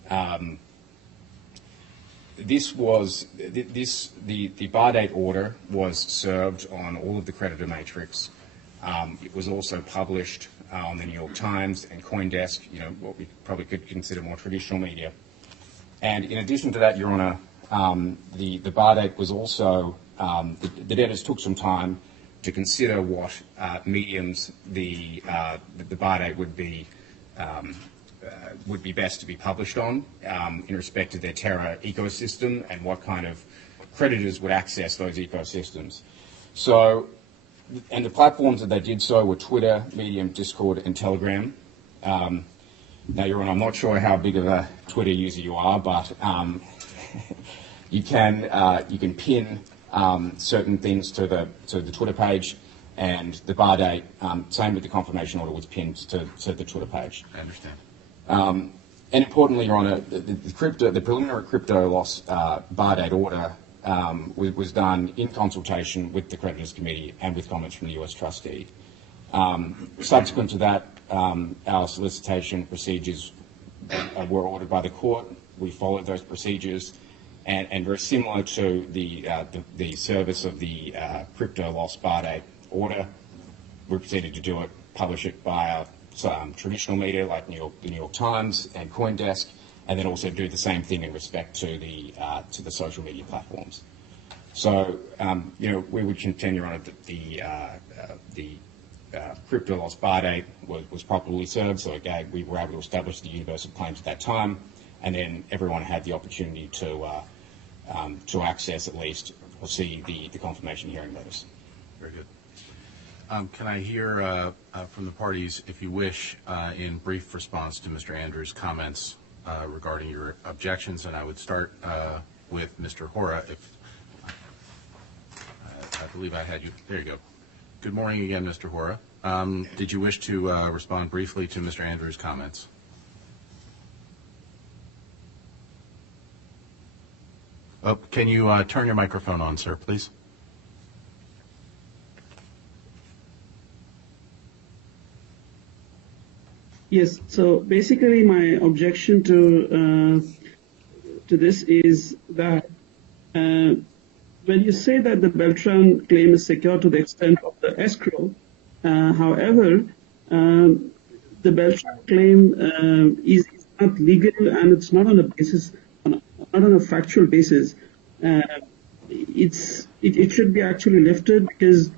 The bar date order was served on all of the creditor matrix. It was also published on the New York Times and CoinDesk, what we probably could consider more traditional media. And in addition to that, Your Honour, the bar date was also, the debtors took some time to consider what mediums the bar date would be best to be published on in respect to their Terra ecosystem and what kind of creditors would access those ecosystems. So, and the platforms that they did so were Twitter, Medium, Discord, and Telegram. Now, Your Honour, I'm not sure how big of a Twitter user you are, but you can pin certain things to the Twitter page, and the bar date, same with the confirmation order, was pinned to the Twitter page. I understand. And importantly, Your Honour, the preliminary crypto loss bar date order was done in consultation with the creditors committee and with comments from the US trustee. Subsequent to that, our solicitation procedures were ordered by the court. We followed those procedures, and very similar to the service of the crypto loss bar date order, we proceeded to do it, publish it via some traditional media like the New York Times and CoinDesk, and then also do the same thing in respect to the social media platforms. So, we would contend, Your Honour, that the crypto loss bar date was properly served, so again, we were able to establish the universe of claims at that time, and then everyone had the opportunity to access at least or see the confirmation hearing notice. Very good. Can I hear from the parties, if you wish, in brief response to Mr. Andrews' comments regarding your objections? And I would start with Mr. Hora. If I believe I had you. There you go. Good morning again, Mr. Hora. Did you wish to respond briefly to Mr. Andrews' comments? Oh, can you turn your microphone on, sir, please? Yes. So basically, my objection to this is that when you say that the Beltran claim is secure to the extent of the escrow, however, the Beltran claim is not legal and it's not on a basis, not on a factual basis. It should be actually lifted because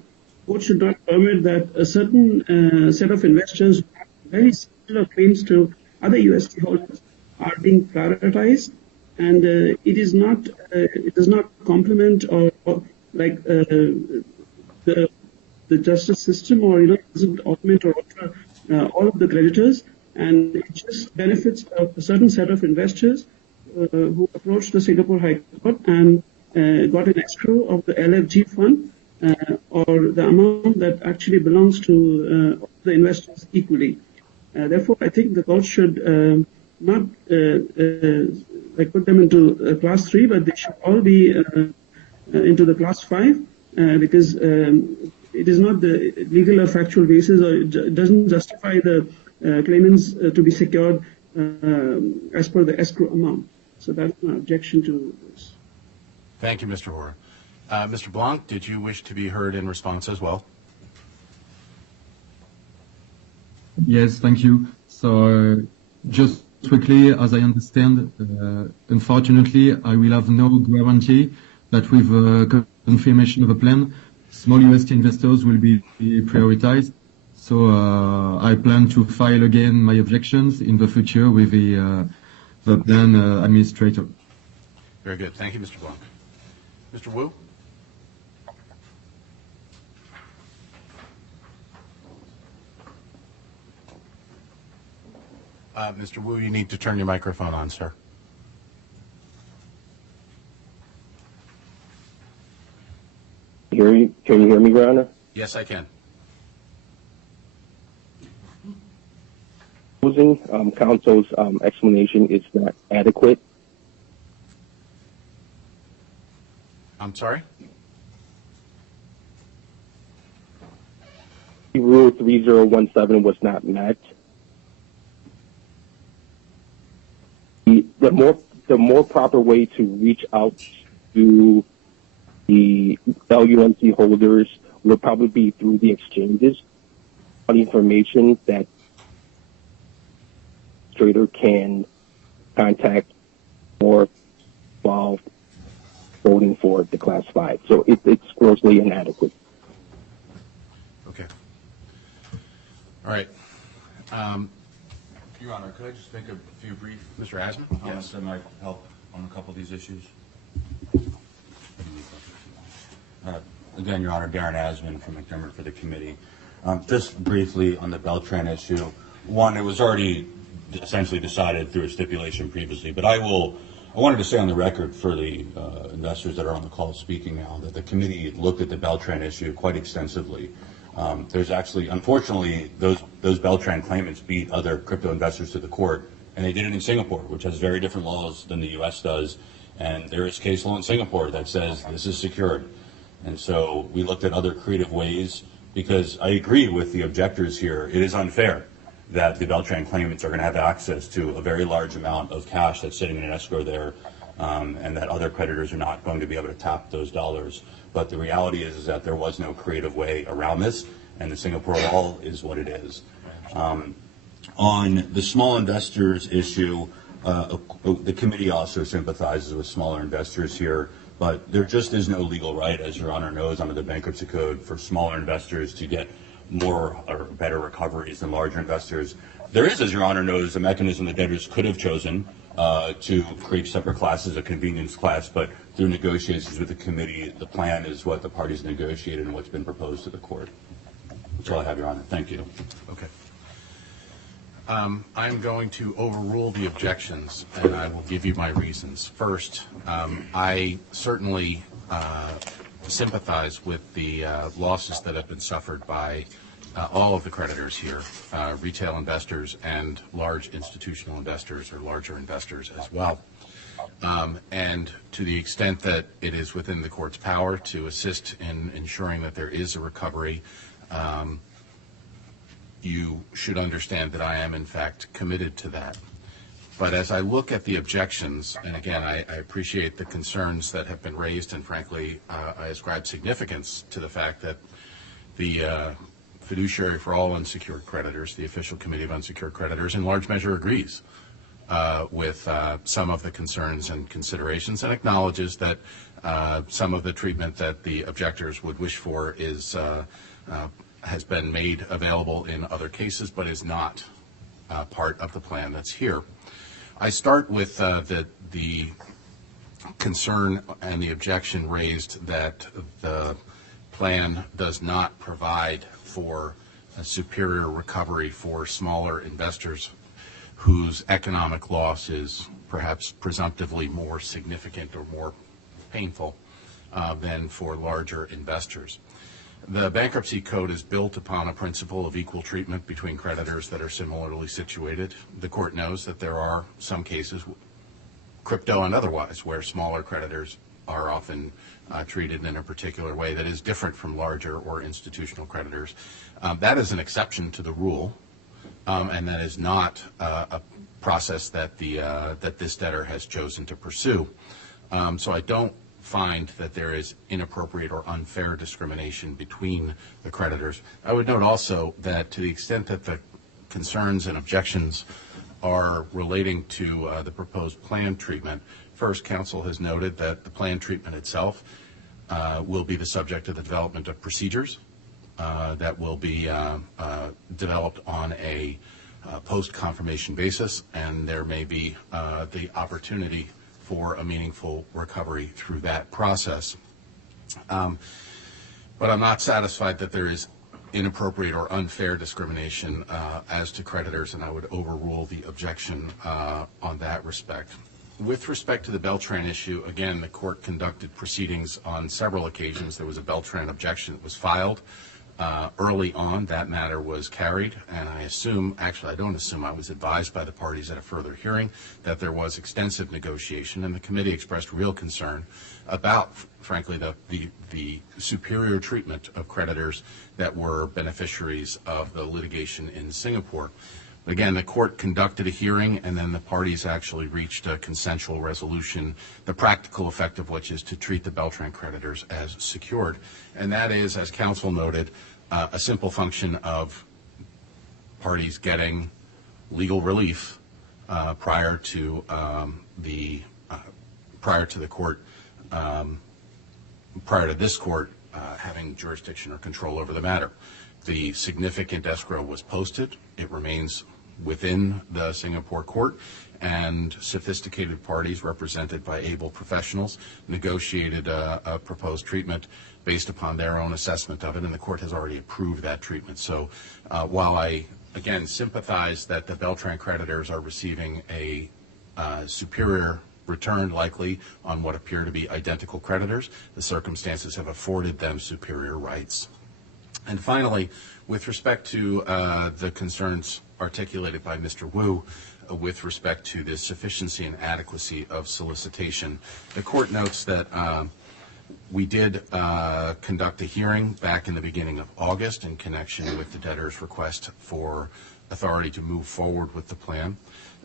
court should not permit that a certain set of investors who have very similar claims to other UST holders are being prioritized, and it does not complement or like the justice system, or doesn't augment or alter all of the creditors, and it just benefits a certain set of investors who approached the Singapore High Court and got an escrow of the LFG fund or the amount that actually belongs to all the investors equally. Therefore, I think the court should not put them into class 3, but they should all be into the class 5 because it is not the legal or factual basis, or it doesn't justify the claimants to be secured as per the escrow amount. So that's my objection to this. Thank you, Mr. Hora. Mr. Blanc, did you wish to be heard in response as well? Yes, thank you. So just quickly, as I understand, unfortunately, I will have no guarantee that with confirmation of a plan, small UST investors will be prioritized. So I plan to file again my objections in the future with the plan administrator. Very good. Thank you, Mr. Blanc. Mr. Wu? Mr. Wu, you need to turn your microphone on, sir. Can you hear me, Your Honor? Yes, I can. Opposing counsel's explanation is not adequate. I'm sorry? Rule 3017 was not met. The more proper way to reach out to the LUNC holders would probably be through the exchanges on information that trader can contact or while voting for the class 5. So it's grossly inadequate. Okay. All right. Your Honor, could I just make a few brief Mr. Asman? comments that might help on a couple of these issues? Again, Your Honor, Darren Asman from McDermott for the committee. Just briefly on the Beltran issue. One, it was already essentially decided through a stipulation previously, but I wanted to say on the record for the investors that are on the call speaking now that the committee looked at the Beltran issue quite extensively. There's actually, unfortunately, those Beltran claimants beat other crypto investors to the court, and they did it in Singapore, which has very different laws than the U.S. does. And there is case law in Singapore that says this is secured. And so we looked at other creative ways because I agree with the objectors here. It is unfair that the Beltran claimants are going to have access to a very large amount of cash that's sitting in an escrow there, and that other creditors are not going to be able to tap those dollars. But the reality is that there was no creative way around this, and the Singapore law is what it is. On the small investors issue, the committee also sympathizes with smaller investors here, but there just is no legal right, as Your Honor knows, under the Bankruptcy Code for smaller investors to get more or better recoveries than larger investors. There is, as Your Honor knows, a mechanism the debtors could have chosen to create separate classes, a convenience class, but through negotiations with the committee, the plan is what the parties negotiated and what's been proposed to the court. That's all I have, Your Honor. Thank you. Okay. I'm going to overrule the objections, and I will give you my reasons. First, I certainly sympathize with the losses that have been suffered by all of the creditors here, retail investors and large institutional investors or larger investors as well. And to the extent that it is within the court's power to assist in ensuring that there is a recovery, you should understand that I am, in fact, committed to that. But as I look at the objections, and again, I appreciate the concerns that have been raised, and frankly, I ascribe significance to the fact that the fiduciary for all unsecured creditors, the official committee of unsecured creditors, in large measure agrees with some of the concerns and considerations, and acknowledges that some of the treatment that the objectors would wish for is has been made available in other cases, but is not part of the plan that's here. I start with the concern and the objection raised that the plan does not provide for a superior recovery for smaller investors whose economic loss is perhaps presumptively more significant or more painful than for larger investors. The bankruptcy code is built upon a principle of equal treatment between creditors that are similarly situated. The court knows that there are some cases, crypto and otherwise, where smaller creditors are often treated in a particular way that is different from larger or institutional creditors. That is an exception to the rule, and that is not a process that that this debtor has chosen to pursue. So I don't find that there is inappropriate or unfair discrimination between the creditors. I would note also that to the extent that the concerns and objections are relating to the proposed plan treatment, first, counsel has noted that the plan treatment itself will be the subject of the development of procedures that will be developed on a post-confirmation basis, and there may be the opportunity for a meaningful recovery through that process. But I'm not satisfied that there is inappropriate or unfair discrimination as to creditors, and I would overrule the objection on that respect. With respect to the Beltran issue, again, the court conducted proceedings on several occasions. There was a Beltran objection that was filed. Early on, that matter was carried, and I assume, actually I don't assume, I was advised by the parties at a further hearing that there was extensive negotiation, and the committee expressed real concern about, frankly, the superior treatment of creditors that were beneficiaries of the litigation in Singapore. Again, the court conducted a hearing, and then the parties actually reached a consensual resolution, the practical effect of which is to treat the Beltran creditors as secured. And that is, as counsel noted, a simple function of parties getting legal relief prior to this court having jurisdiction or control over the matter. The significant escrow was posted. It remains within the Singapore court, and sophisticated parties represented by able professionals negotiated a proposed treatment based upon their own assessment of it, and the court has already approved that treatment. So while I, again, sympathize that the Beltran creditors are receiving a superior return likely on what appear to be identical creditors, the circumstances have afforded them superior rights. And finally, with respect to the concerns articulated by Mr. Wu with respect to the sufficiency and adequacy of solicitation, the court notes that we did conduct a hearing back in the beginning of August in connection with the debtor's request for authority to move forward with the plan.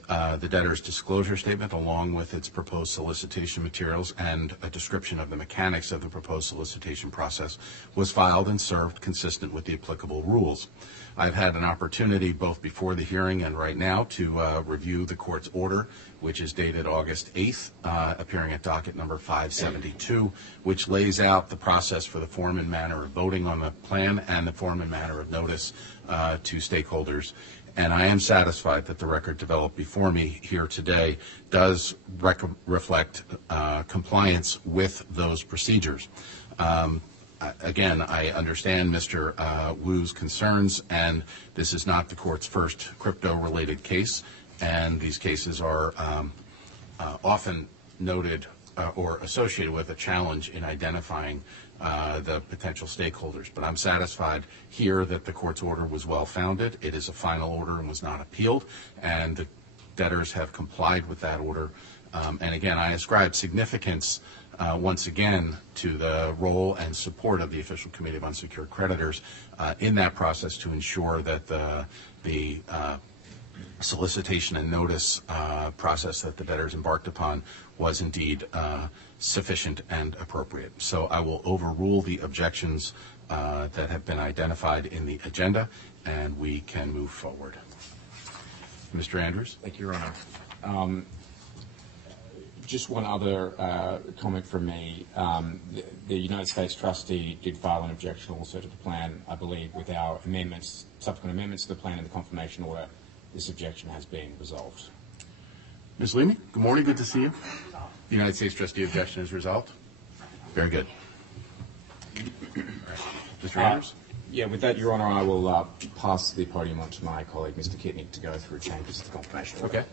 The debtor's disclosure statement, along with its proposed solicitation materials and a description of the mechanics of the proposed solicitation process, was filed and served consistent with the applicable rules. I've had an opportunity both before the hearing and right now to review the court's order, which is dated August 8th, appearing at docket number 572, which lays out the process for the form and manner of voting on the plan and the form and manner of notice to stakeholders. And I am satisfied that the record developed before me here today does reflect compliance with those procedures. again, I understand Mr. Wu's concerns, and this is not the court's first crypto-related case, and these cases are often noted or associated with a challenge in identifying the potential stakeholders. But I'm satisfied here that the court's order was well-founded. It is a final order and was not appealed, and the debtors have complied with that order. And again, I ascribe significance once again to the role and support of the Official Committee of Unsecured Creditors in that process to ensure that the solicitation and notice process that the debtors embarked upon was indeed sufficient and appropriate. So I will overrule the objections that have been identified in the agenda, and we can move forward. Mr. Andrews? Thank you, Your Honor. Just one other comment from me. The United States trustee did file an objection also to the plan. I believe with our amendments, subsequent amendments to the plan and the confirmation order, this objection has been resolved. Ms. Leamy, good morning. Good to see you. The United States trustee objection is resolved. Very good. All right. Mr. Andrews? Yeah, with that, Your Honor, I will pass the podium on to my colleague, Mr. Kitnick, to go through changes to the confirmation order. Okay.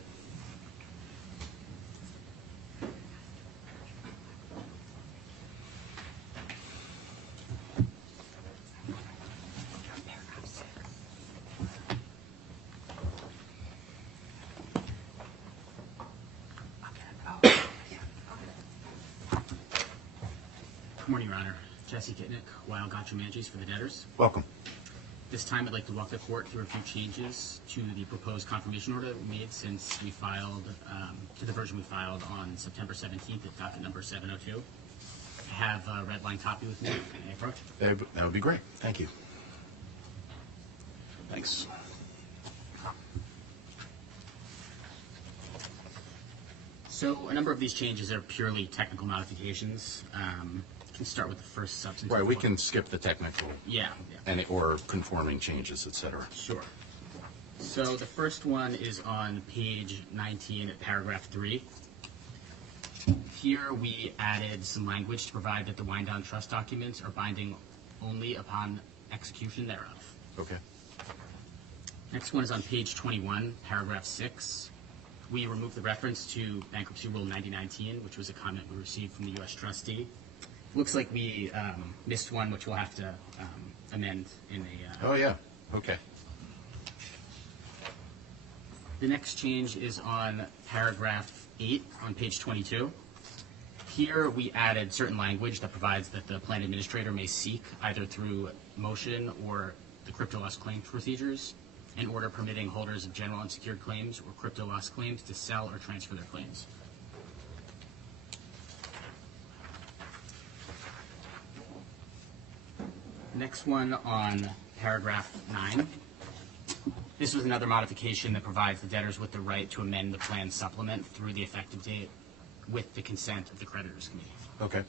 Good morning, Your Honor. Jesse Kitnick, Weil Gotcha Manches for the debtors. Welcome. This time I'd like to walk the court through a few changes to the proposed confirmation order that we made since we filed, to the version we filed on September 17th at docket number 702. I have a red line copy with me. Can I approach? That would be great. Thank you. Thanks. So a number of these changes are purely technical modifications. Can start with the first substantive. Right, we can skip the technical. Yeah. And or conforming changes, et cetera. Sure. So the first one is on page 19 at paragraph 3. Here we added some language to provide that the wind-down trust documents are binding only upon execution thereof. Okay. Next one is on page 21, paragraph 6. We removed the reference to Bankruptcy Rule 9019, which was a comment we received from the U.S. trustee. Looks like we missed one, which we'll have to amend in a... Oh, yeah. Okay. The next change is on paragraph 8 on page 22. Here we added certain language that provides that the plan administrator may seek, either through motion or the crypto loss claims procedures, an order permitting holders of general unsecured claims or crypto loss claims to sell or transfer their claims. Next one on paragraph 9. This was another modification that provides the debtors with the right to amend the plan supplement through the effective date with the consent of the creditors committee. Okay.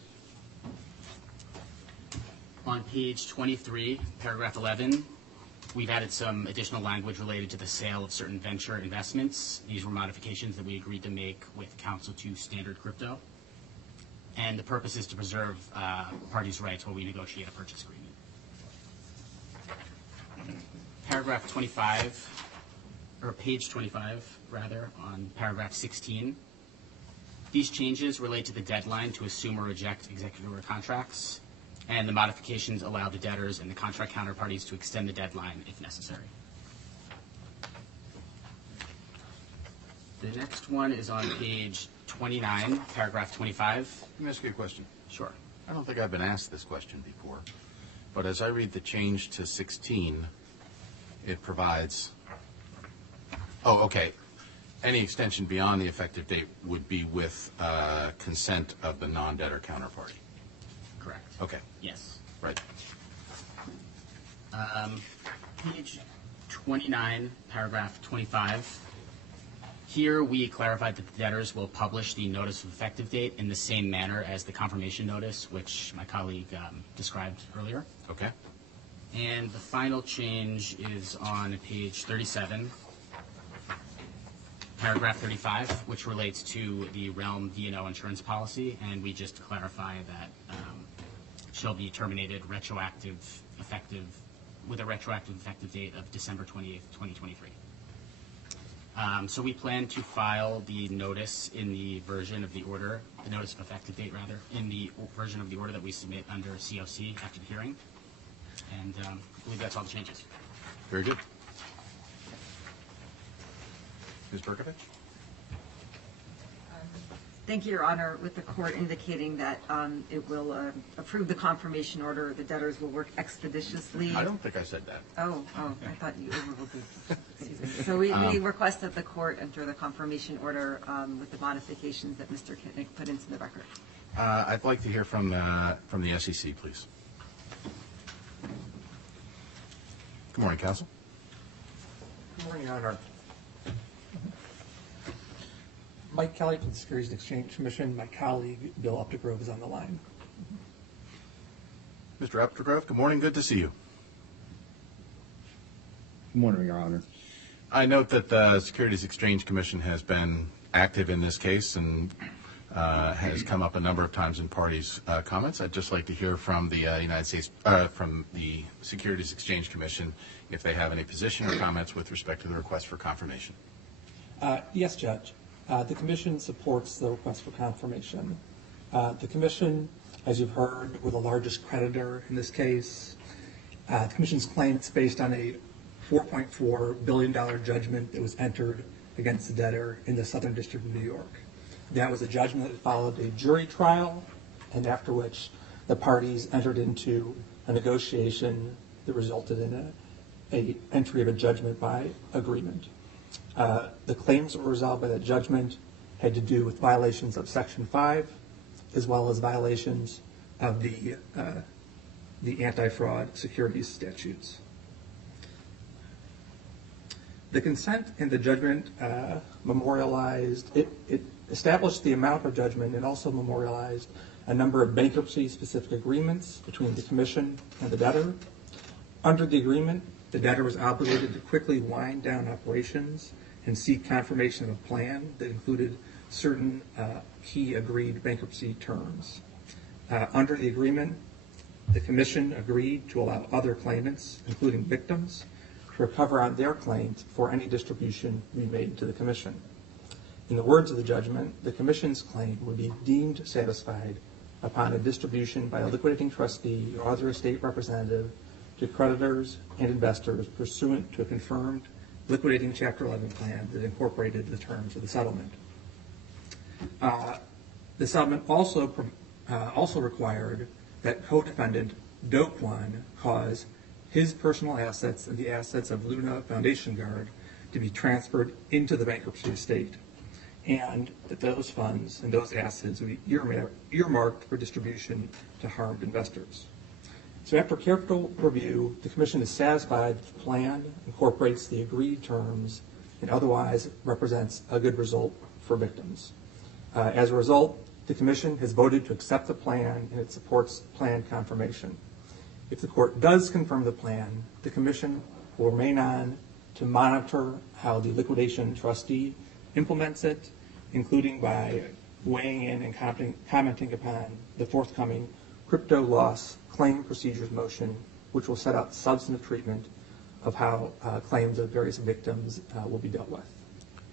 On page 23, paragraph 11, we've added some additional language related to the sale of certain venture investments. These were modifications that we agreed to make with counsel to Standard Crypto. And the purpose is to preserve parties' rights while we negotiate a purchase agreement. Paragraph 25, or page 25, rather, on paragraph 16. These changes relate to the deadline to assume or reject executive order contracts, and the modifications allow the debtors and the contract counterparties to extend the deadline if necessary. The next one is on page 29, paragraph 25. Let me ask you a question. Sure. I don't think I've been asked this question before, but as I read the change to 16, it provides, oh, okay, any extension beyond the effective date would be with consent of the non-debtor counterparty. Correct. Okay. Yes. Right. Page 29, paragraph 25. Here we clarified that the debtors will publish the notice of effective date in the same manner as the confirmation notice, which my colleague described earlier. Okay. And the final change is on page 37, paragraph 35, which relates to the Realm D&O insurance policy, and we just clarify that shall be terminated with a retroactive effective date of December 28th, 2023. So we plan to file the notice in the version of the order, the notice of effective date rather, in the version of the order that we submit under COC after the hearing. And I believe that's all the changes. Very good. Ms. Berkovich? Thank you, Your Honor, with the court indicating that it will approve the confirmation order. The debtors will work expeditiously. I don't think I said that. Oh, I thought you overruled it. Excuse me. So we request that the court enter the confirmation order with the modifications that Mr. Kitnick put into the record. I'd like to hear from the SEC, please. Good morning, counsel. Good morning, Your Honor. Mike Kelly from the Securities and Exchange Commission. My colleague, Bill Updegrove, is on the line. Mr. Updegrove, good morning. Good to see you. Good morning, Your Honor. I note that the Securities Exchange Commission has been active in this case and has come up a number of times in parties' comments. I'd just like to hear from the United States, from the Securities Exchange Commission, if they have any position or comments with respect to the request for confirmation. Yes, Judge. The Commission supports the request for confirmation. The Commission, as you've heard, were the largest creditor in this case. The Commission's claim is based on a $4.4 billion judgment that was entered against the debtor in the Southern District of New York. That was a judgment that followed a jury trial, and after which the parties entered into a negotiation that resulted in an entry of a judgment by agreement. The claims that were resolved by that judgment had to do with violations of Section 5, as well as violations of the anti-fraud securities statutes. The consent in the judgment memorialized, it established the amount of judgment and also memorialized a number of bankruptcy-specific agreements between the Commission and the debtor. Under the agreement, the debtor was obligated to quickly wind down operations and seek confirmation of a plan that included certain key agreed bankruptcy terms. Under the agreement, the Commission agreed to allow other claimants, including victims, to recover on their claims before any distribution be made to the Commission. In the words of the judgment, the Commission's claim would be deemed satisfied upon a distribution by a liquidating trustee or other estate representative to creditors and investors pursuant to a confirmed liquidating Chapter 11 plan that incorporated the terms of the settlement. The settlement also required that co-defendant Do Kwon cause his personal assets and the assets of Luna Foundation Guard to be transferred into the bankruptcy estate, and that those funds and those assets would be earmarked for distribution to harmed investors. So after careful review, the Commission is satisfied that the plan incorporates the agreed terms and otherwise represents a good result for victims. As a result, the Commission has voted to accept the plan and it supports plan confirmation. If the Court does confirm the plan, the Commission will remain on to monitor how the liquidation trustee implements it, including by weighing in and commenting upon the forthcoming crypto loss claim procedures motion, which will set out substantive treatment of how claims of various victims will be dealt with.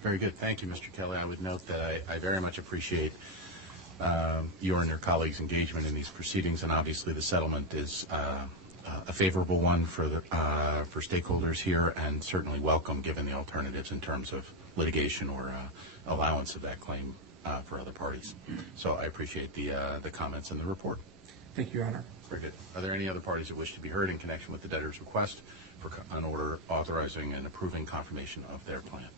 Very good. Thank you, Mr. Kelly. I would note that I very much appreciate your and your colleagues' engagement in these proceedings, and obviously the settlement is a favorable one for stakeholders here, and certainly welcome given the alternatives in terms of litigation or allowance of that claim for other parties. So I appreciate the comments in the report. Thank you, Your Honor. Very good. Are there any other parties that wish to be heard in connection with the debtor's request for an order authorizing and approving confirmation of their plan?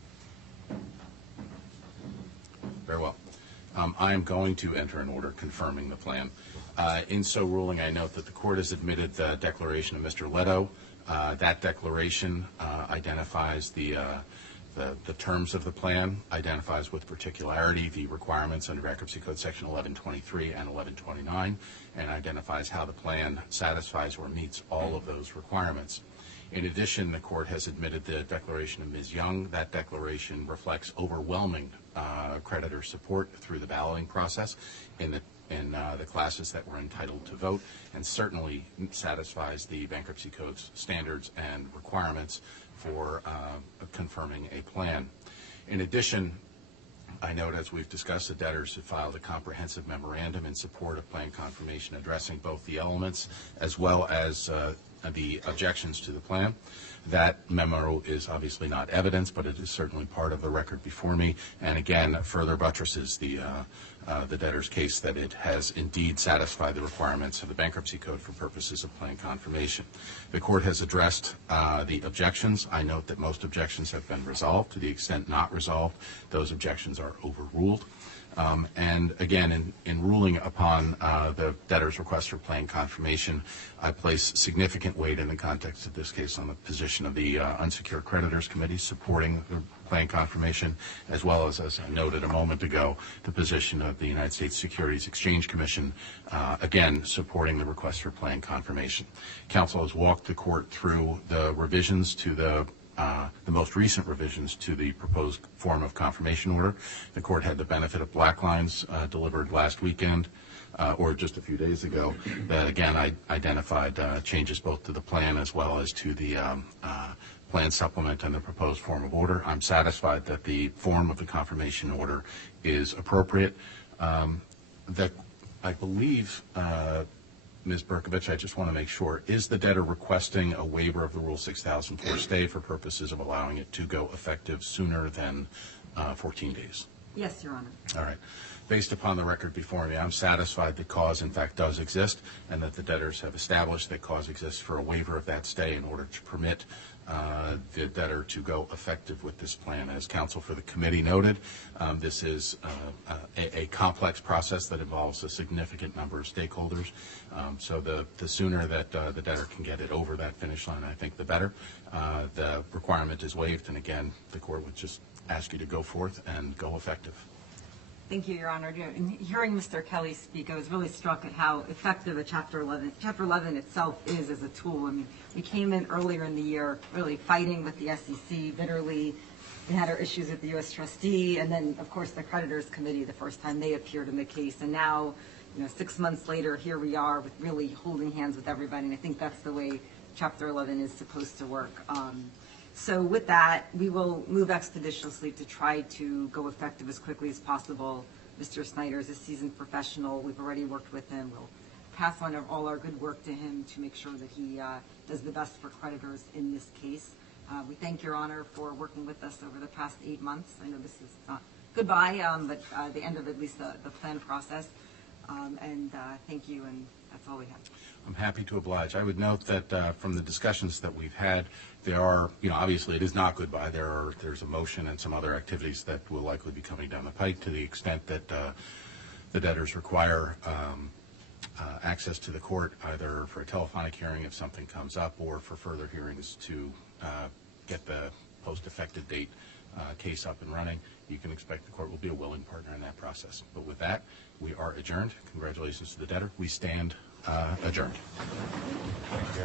Very well. I am going to enter an order confirming the plan. In so ruling, I note that the Court has admitted the declaration of Mr. Leto. That declaration identifies the terms of the plan, identifies with particularity the requirements under Bankruptcy Code Section 1123 and 1129, and identifies how the plan satisfies or meets all of those requirements. In addition, the Court has admitted the declaration of Ms. Young. That declaration reflects overwhelming creditor support through the balloting process, in the classes that were entitled to vote, and certainly satisfies the Bankruptcy Code's standards and requirements for confirming a plan. In addition, I note, as we've discussed, the debtors have filed a comprehensive memorandum in support of plan confirmation addressing both the elements as well as the objections to the plan. That memo is obviously not evidence, but it is certainly part of the record before me, and again further buttresses the debtor's case that it has indeed satisfied the requirements of the Bankruptcy Code for purposes of plan confirmation. The court has addressed the objections. I note that most objections have been resolved. To the extent not resolved, those objections are overruled. And again, in ruling upon the debtor's request for plan confirmation, I place significant weight in the context of this case on the position of the Unsecured Creditors Committee supporting the plan confirmation, as well as I noted a moment ago, the position of the United States Securities Exchange Commission, again, supporting the request for plan confirmation. Counsel has walked the court through the revisions to the most recent revisions to the proposed form of confirmation order. The court had the benefit of black lines delivered last weekend, or just a few days ago, that again identified changes both to the plan as well as to the plan supplement and the proposed form of order. I'm satisfied that the form of the confirmation order is appropriate. That I believe, Ms. Berkovich, I just want to make sure, is the debtor requesting a waiver of the Rule 6004 stay for purposes of allowing it to go effective sooner than 14 days? Yes, Your Honor. All right. Based upon the record before me, I'm satisfied that cause, in fact, does exist, and that the debtors have established that cause exists for a waiver of that stay in order to permit the debtor to go effective with this plan. As counsel for the committee noted, this is a complex process that involves a significant number of stakeholders. So the sooner that the debtor can get it over that finish line, I think the better. The requirement is waived, and again, the court would just ask you to go forth and go effective. Thank you, Your Honor. In hearing Mr. Kelly speak, I was really struck at how effective a Chapter 11. Chapter 11 itself is as a tool. I mean, we came in earlier in the year really fighting with the SEC bitterly. We had our issues with the U.S. trustee, and then, of course, the creditors committee the first time they appeared in the case. And now, 6 months later, here we are with really holding hands with everybody. And I think that's the way Chapter 11 is supposed to work. So with that, we will move expeditiously to try to go effective as quickly as possible. Mr. Snyder is a seasoned professional. We've already worked with him. We'll pass on all our good work to him to make sure that he does the best for creditors in this case. We thank Your Honor for working with us over the past 8 months. I know this is not goodbye, but the end of at least the plan process. Thank you, and that's all we have. I'm happy to oblige. I would note that from the discussions that we've had, there are, obviously it is not goodbye. There's a motion and some other activities that will likely be coming down the pike to the extent that the debtors require access to the court, either for a telephonic hearing if something comes up or for further hearings to get the post-effective date case up and running. You can expect the court will be a willing partner in that process. But with that, we are adjourned. Congratulations to the debtor. We stand adjourned. Thank you.